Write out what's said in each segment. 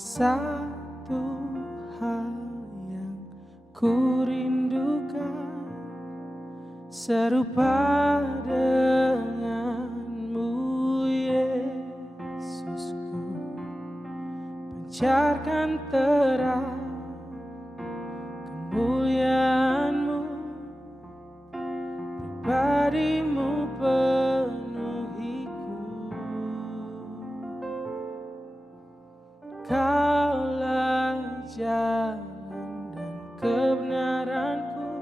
Satu hal yang ku rindukan, serupa denganmu Yesusku, pancarkan terang kemuliaan-Mu, pribadi-Mu penuhiku. Kaulah jalan dan kebenaranku,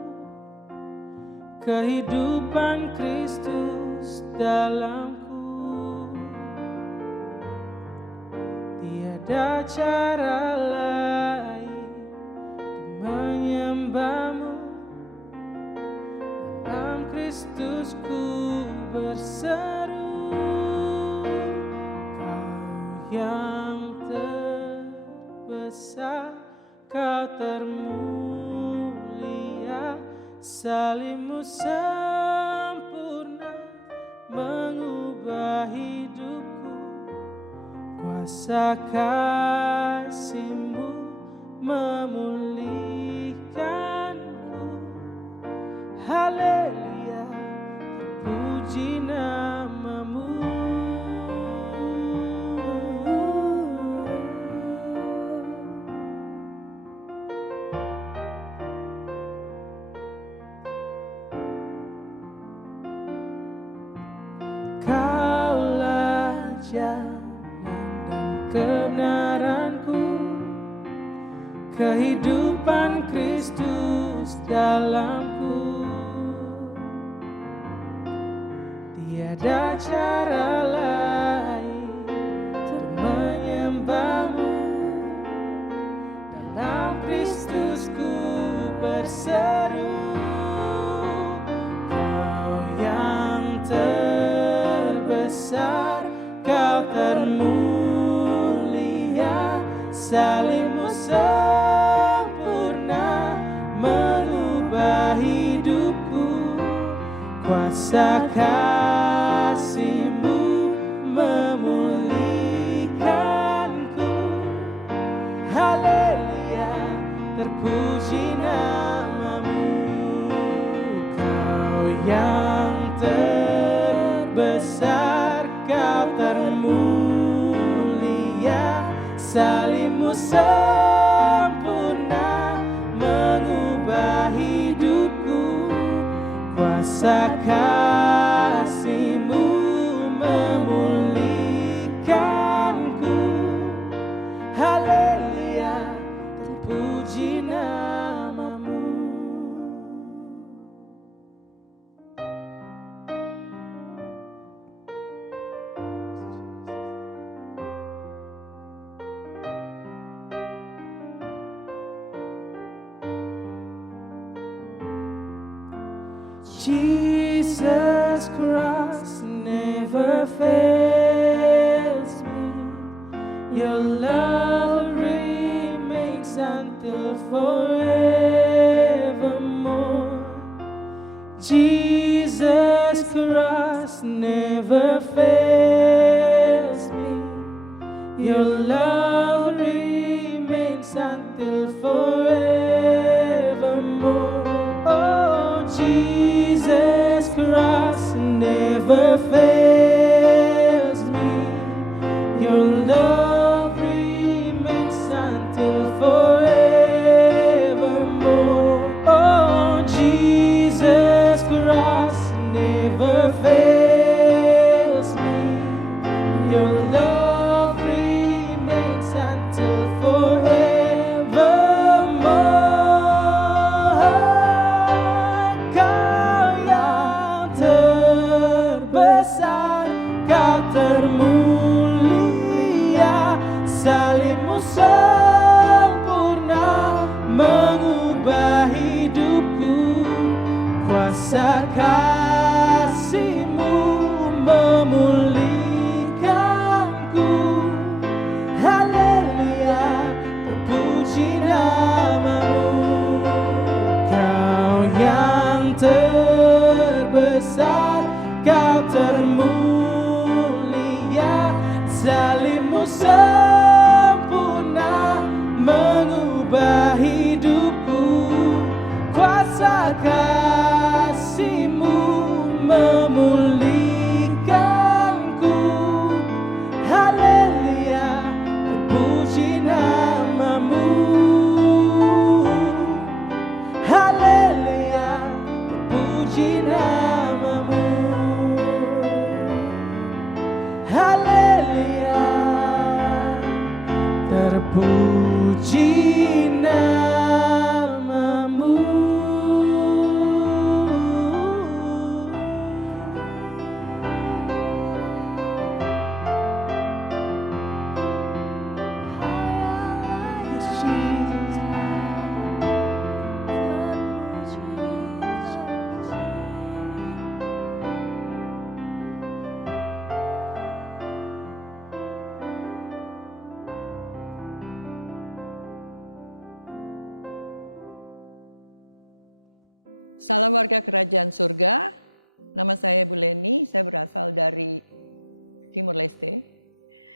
kehidupan Kristus dalamku. Tiada cara lain untuk menyembah-Mu, dalam Kristus ku berseru. Kau yang terbesar, Kau termulia, salib-Mu sempurna mengubah hidupku. Kuasa kasih-Mu memulihkanku. Haleluya, terpuji nama-Mu. Kaulah jalan dan kebenaranku, kehidupan Kristus dalamku. Tiada cara lain untuk menyembah-Mu, dalam Kristus ku berseru. Kau yang terbesar, Kau termulia, salib-Mu sempurna mengubah hidupku. Kuasa kasih-Mu memulihkanku. Haleluya, terpuji nama-Mu. Kau yang terbesar, Kau termulia, salib-Mu sempurna mengubah hidupku. Kuasa kasih-Mu memulihkanku. Haleluya, terpuji nama-Mu. Jesus Christ never fails me. Your love remains until forevermore. Jesus Christ never fails me. Your love remains until forevermore. Oh, Jesus Christ never fails me. Your love remains until forevermore. Oh, Jesus Christ never fails me. Your love remains until forevermore. Kau yang terbesar, Kau termulia, salib-Mu sempurna mengubah hidupku. Kuasa kasih-Mu memulihkanku. Haleluya, terpuji nama-Mu. Kau yang terbesar, Kau termulia, salib-Mu sempurna Salam warga kerajaan surga. Nama saya Bu Leni, saya berasal dari Timur Leste.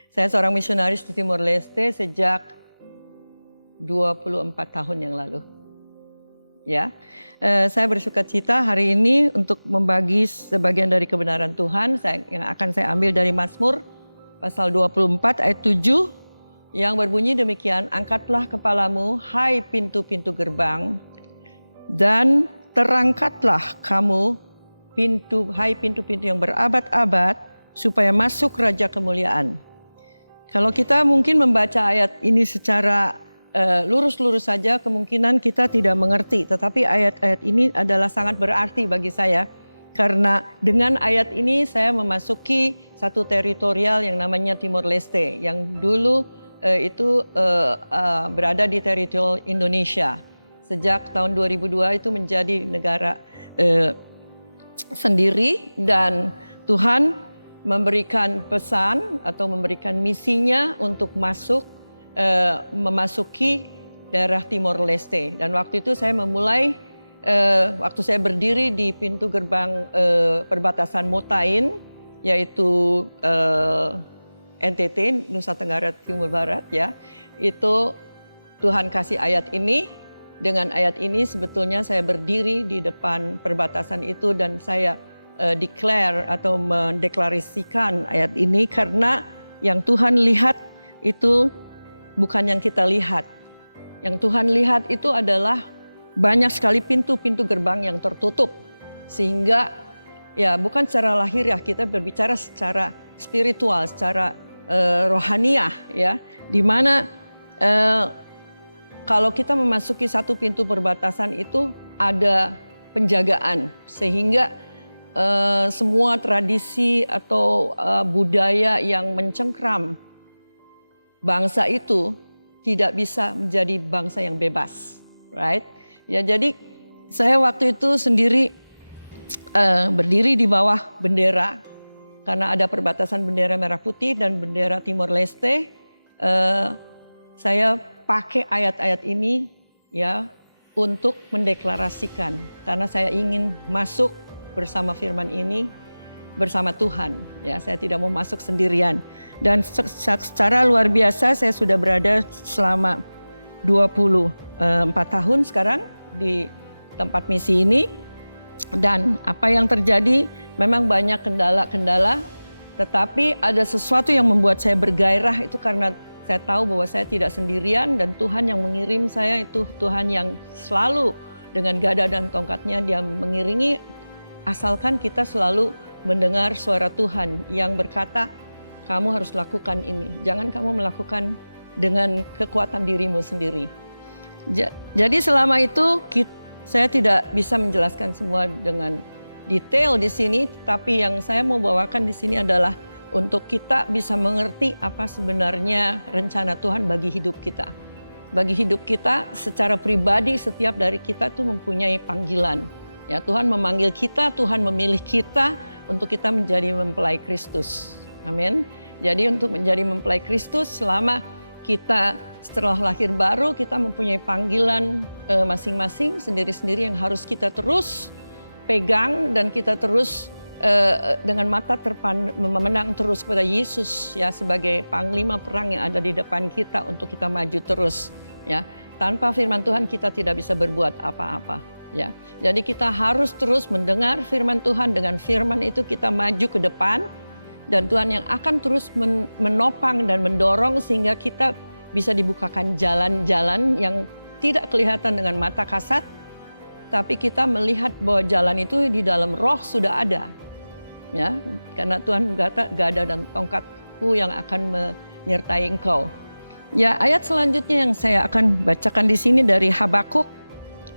Saya seorang misionaris di Timur Leste sejak 24 tahun yang lalu. Ya, saya bersukacita hari ini untuk membagi sebagian dari kebenaran Tuhan yang akan saya ambil dari Mazmur pasal 24 ayat 7 yang berbunyi demikian, angkatlah kepalamu hai pintu-pintu gerbang dan terangkatlah kamu hai pintu-pintu yang berabad-abad supaya masuk Raja Kemuliaan. Kalau kita mungkin membaca ayat ini secara lurus-lurus saja, kemungkinan kita tidak mengerti. Tetapi ayat-ayat ini adalah sangat berarti bagi saya. Karena dengan ayat ini saya memasuki satu teritorial yang namanya Timor Leste. Yang dulu itu berada di teritorial Indonesia. Sejak tahun 2002 itu menjadi negara sendiri. Dan Tuhan memberikan pesan atau memberikan misinya untuk memasuki daerah Timor Leste. Dan waktu itu saya memulai, waktu saya berdiri di pintu gerbang perbatasan Motain, yaitu NTT, Nusa Tenggara Timur Barat ya, itu Tuhan kasih ayat ini. Dengan ayat ini sebetulnya saya berdiri di depan perbatasan itu dan saya declare atau mendeklarasikan ayat ini karena yang Tuhan lihat itu bukan yang kita lihat. Yang Tuhan lihat itu adalah banyak sekali pintu-pintu gerbang yang tertutup. Sehingga ya bukan secara lahiriah, kita berbicara secara spiritual, secara rohaniah ya. Di mana kalau kita memasuki satu pintu perbatasan itu ada penjagaan. Sehingga semua tradisi atau budaya yang mencengkram bangsa itu tidak bisa menjadi bangsa yang bebas, right? Ya, jadi saya waktu itu sendiri berdiri di bawah bendera karena ada perbatasan bendera merah putih dan bendera Timor Leste. Saya pakai ayat-ayat ini ya untuk mendeklarasikan karena saya ingin masuk bersama firman ini bersama Tuhan. Ya, saya tidak mau masuk sendirian. Dan secara luar biasa saya sudah berada selama 24 tahun sekarang di tempat misi ini. Dan apa yang terjadi memang banyak kendala-kendala. Tetapi ada sesuatu yang membuat saya bergairah itu karena saya tahu bahwa saya tidak sendirian. Dan Tuhan yang mengirim saya itu Tuhan yang selalu dengan gada dan tongkatnya dia mengiringi. Asalkan kita selalu mendengar suara Tuhan yang berkata, kamu harus lakukan ini. Jangan kamu melakukan dengan kekuatan dirimu sendiri. Jadi selama itu saya tidak bisa menjelaskan semua dengan detail di sini. Tapi yang saya mau bawakan di sini adalah untuk kita bisa mengerti apa sebenarnya rencana Tuhan bagi hidup kita. Bagi hidup kita secara pribadi setiap dari kita itu mempunyai panggilan. Ya, Tuhan memanggil kita, Tuhan memilih kita untuk kita menjadi mempelai Kristus. Amin. Jadi untuk menjadi mempelai Kristus selama kita setelah lahir baru kita mempunyai panggilan masing-masing sendiri-sendiri yang harus kita terus pegang dan kita terus dengan mata memenang terus kepada Yesus ya sebagai panglima perang yang ada di depan kita untuk kita maju terus ya. Tanpa firman Tuhan kita tidak bisa berbuat apa-apa ya. Jadi kita harus terus mendengar firman Tuhan, dengan firman itu kita maju ke depan. Dan Tuhan yang akan terus menopang dan mendorong sehingga kita bisa dibukakan jalan-jalan yang tidak kelihatan dengan mata kasat. Tapi kita melihat bahwa jalan itu di dalam roh sudah ada. Ya, karena Tuhan berkata, gada dan tongkatku yang akan menyertai engkau. Ya, ayat selanjutnya yang saya akan bacakan di sini dari Habakuk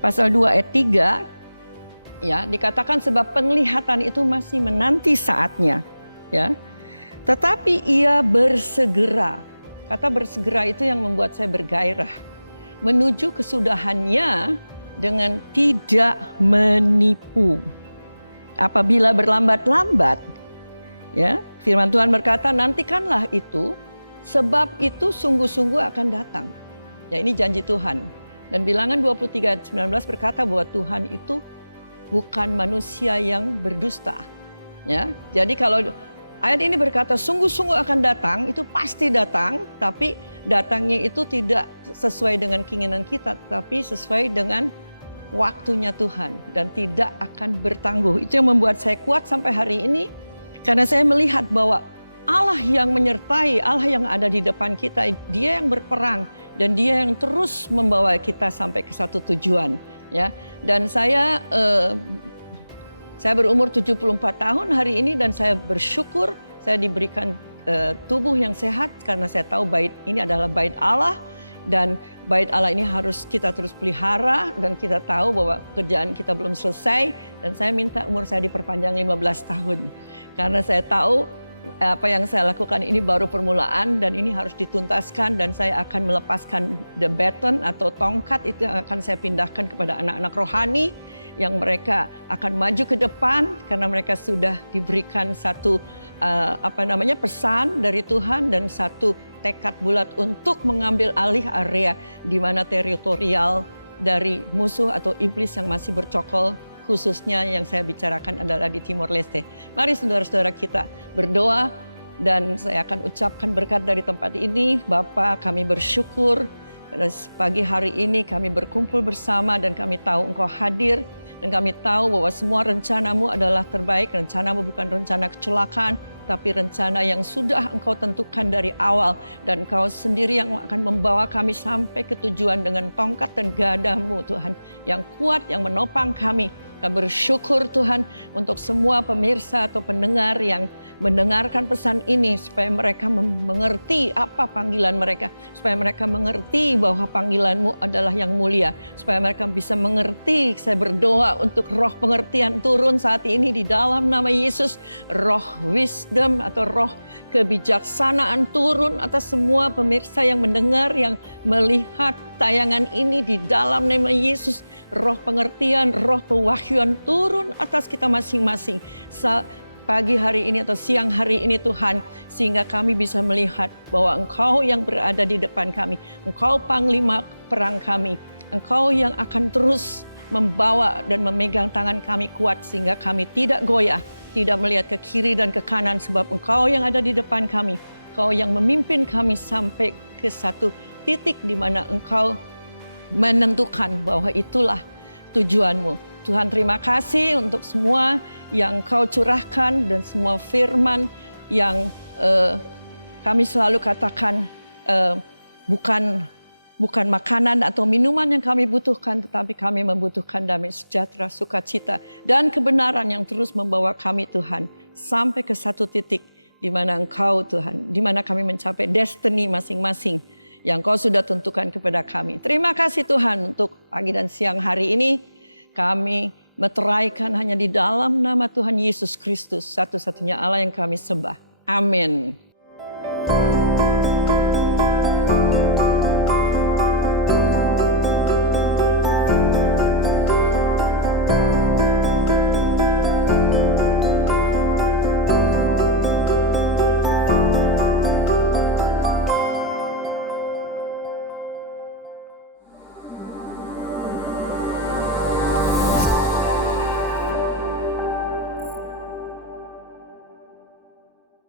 pasal 2 ayat 3. Ya, dikatakan sebab penglihatan itu masih menanti saatnya. Ya, tetapi ia bersegera. Kata bersegera itu yang membuat saya bergairah. Menuju kesudahannya dengan tidak menipu. Apabila berlambat-lambat, ya, firman Tuhan berkata, nantikanlah itu, sebab itu sungguh-sungguh akan datang. Ya, ini janji Tuhan. Dan Bilangan 23:19 berkata bahwa Tuhan itu bukan manusia yang berdusta. Ya, jadi kalau ayat ini berkata sungguh-sungguh akan datang, itu pasti datang, tapi datangnya itu tidak sesuai dengan keinginan kita, tapi sesuai dengan waktunya Tuhan dan tidak akan bertangguh. Itu yang membuat saya kuat sampai hari ini, karena saya melihat bahwa Allah yang menyertai, Allah yang ada di depan kita, Dia yang berperang dan Dia yang terus membawa kita sampai ke satu tujuan. Ya, dan saya berumur 74 tahun hari ini dan saya bersyukur saya diberikan tubuh yang sehat karena saya tahu bait ini adalah bait Allah dan bait Allah ini harus kita terus pelihara dan kita tahu bahwa pekerjaan kita belum selesai dan saya minta umur saya diperpanjang 15 tahun karena saya tahu apa yang saya lakukan ini baru permulaan dan ini harus dituntaskan dan saya akan melepaskan the baton atau tongkat itu yang akan saya pindahkan kepada anak-anak rohani yang mereka akan maju ke depan karena mereka sudah diberikan satu pesan dari Tuhan dan satu tekad bulat untuk mengambil alih area di mana teritorial dari musuh atau iblis yang masih bercokol. Khususnya yang saya bicarakan adalah di Timor Leste. Mari saudara-saudara kita berdoa dan saya akan ucapkan berkat dari tempat ini. Bapa, kami bersyukur pada pagi hari ini kami berkumpul bersama dan kami tahu Engkau hadir. Dan kami tahu bahwa semua rencanamu adalah terbaik. Rencanamu bukan rencana kecelakaan, tapi rencana yang sudah Engkau tentukan dari awal. Dan Engkau sendiri yang akan membawa kami sampai ke tujuan dengan tongkat dan gadamu Tuhan. Yang kuat, yang menopang kami. Kami bersyukur Tuhan untuk semua pemirsa atau pendengar yang mendengarkan pesan ini. Supaya mereka mengerti apa panggilan mereka. Supaya mereka mengerti bahwa panggilan-Mu adalah yang mulia. Supaya mereka bisa mengerti. Saya berdoa untuk roh pengertian turun saat ini di dalam nama Yesus. Roh wisdom atau roh kebijaksanaan turun atas semua pemirsa yang mendengar, yang melihat tayangan ini di dalam nama Yesus. Roh pengertian, roh pewahyuan turun atas kita masing-masing. Pagi hari ini atau siang hari ini Tuhan, sehingga kami bisa melihat bahwa Engkau yang berada di depan kami. Engkau panglima perang kami. Engkau yang akan terus membawa dan memegang tangan kami kuat sehingga kami tidak goyah. Tidak melihat ke kiri dan ke kanan sebab Engkau yang ada di depan kami. Engkau yang memimpin kami sampai ke satu titik di mana Engkau menentukan bahwa itulah tujuan-Mu. Tuhan terima kasih untuk semua yang Kau curahkan dan semua firman yang kami selalu katakan bukan makanan atau minuman yang kami butuhkan, tetapi kami membutuhkan damai sejahtera, sukacita, dan kebenaran yang terus membawa kami Tuhan sampai ke satu titik di mana Engkau Tuhan, di mana kami mencapai destiny masing-masing yang Kau sudah tentukan kepada kami. Terima kasih Tuhan untuk pagi dan siang hari ini. Kami meteraikan hanya di dalam nama Tuhan Yesus Kristus, satu-satunya Allah yang kami sembah. Amin.